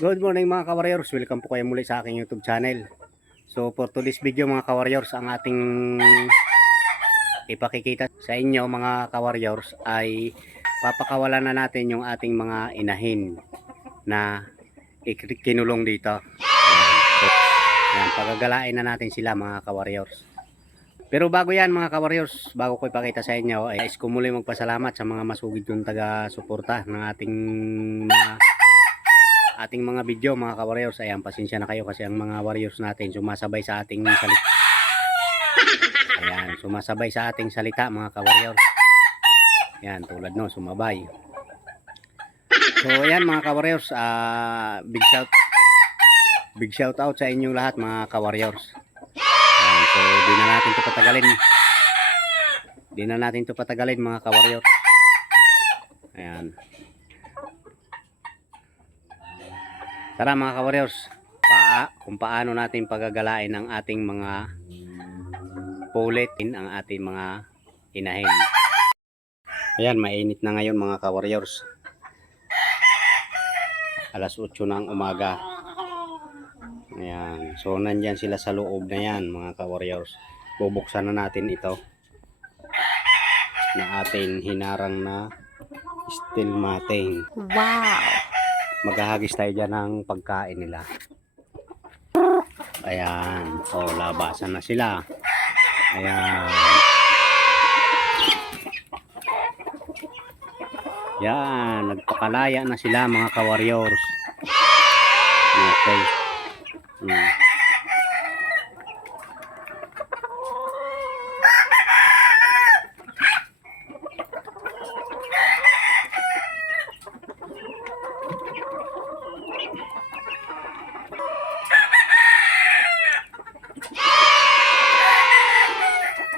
Good morning mga ka-warriors, welcome po kayo muli sa aking YouTube channel. So for today's video mga ka-warriors, ang ating ipakikita sa inyo mga ka-warriors ay papakawalan na natin yung ating mga inahin na kinulong dito. So, yan, pagagalain na natin sila mga ka-warriors. Pero bago yan mga ka-warriors, bago ko ipakita sa inyo, ay is ko muli magpasalamat sa mga masugid yung taga-suporta ng ating mga video mga ka-warriors. Ayan, pasensya na kayo kasi ang mga warriors natin sumasabay sa ating salita. Ayan, sumasabay sa ating salita mga ka-warriors. Ayan, tulad no, sumabay. So ayan mga ka-warriors, big shout out sa inyong lahat mga ka-warriors. Ayan, so di na natin to patagalin mga ka-warriors. Ayan. Tara mga ka-warriors, kung paano natin pagagalain ang ating mga pulitin, ang ating mga inahin. Ayan, mainit na ngayon mga ka-warriors. Alas 8 ng umaga. Ayan, so nandyan sila sa loob na yan mga ka-warriors. Bubuksan na natin ito na ating hinarang na steel matting. Wow! Maghahagis tayo dyan ng pagkain nila. Ayan, so labasan na sila. Ayan. Yan, nagpakalaya na sila mga ka-warriors. Okay.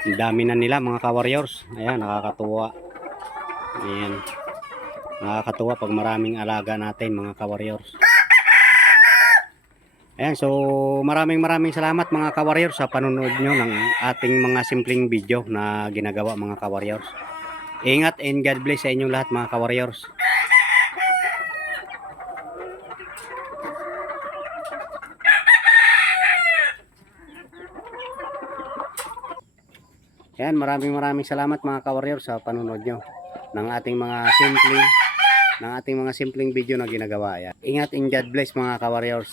Ang dami na nila mga ka-warriors. Ayan, nakakatuwa. Ayan. Nakakatuwa pag maraming alaga natin mga ka-warriors. Ayan, so maraming salamat mga ka-warriors sa panonood nyo ng ating mga simpleng video na ginagawa mga ka-warriors. Ingat and God bless sa inyong lahat mga ka-warriors. Ayan, maraming salamat mga ka-warriors sa panonood nyo ng ating mga simpleng video na ginagawa. Ayan. Ingat and God bless mga ka-warriors.